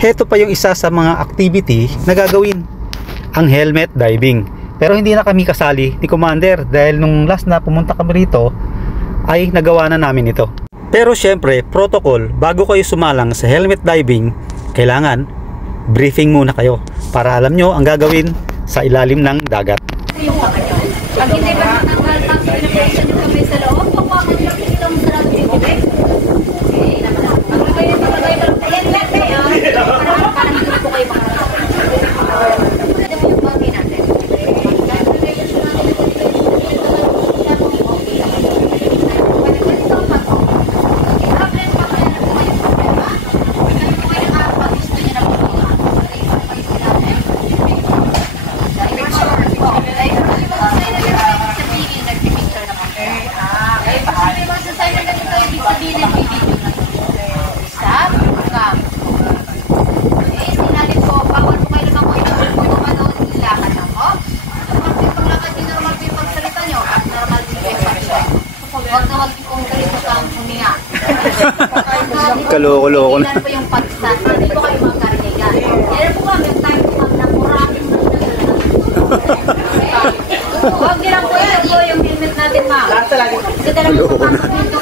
Heto pa yung isa sa mga activity na gagawin, ang helmet diving. Pero hindi na kami kasali ni Commander dahil nung last na pumunta kami rito ay nagawa na namin ito. Pero syempre, protocol, bago kayo sumalang sa helmet diving, kailangan briefing muna kayo para alam nyo ang gagawin sa ilalim ng dagat. Pag hindi ba natanggal ang pinag-reaction nyo kami sa loob, papakan lang itong sarap dito. Okay? Pag kayo napagay pa lang kayo, parang dito po kayo makakalala. Pwede mo yung bagay natin. Kaloko-loko na. Yan po yung pag-start. Hindi po kayo magkarinig. Yan po kami yung time po kami na muraking huwag nilang po yan. Ito yung helmet natin, ma'am. Kasi talagang papasok nito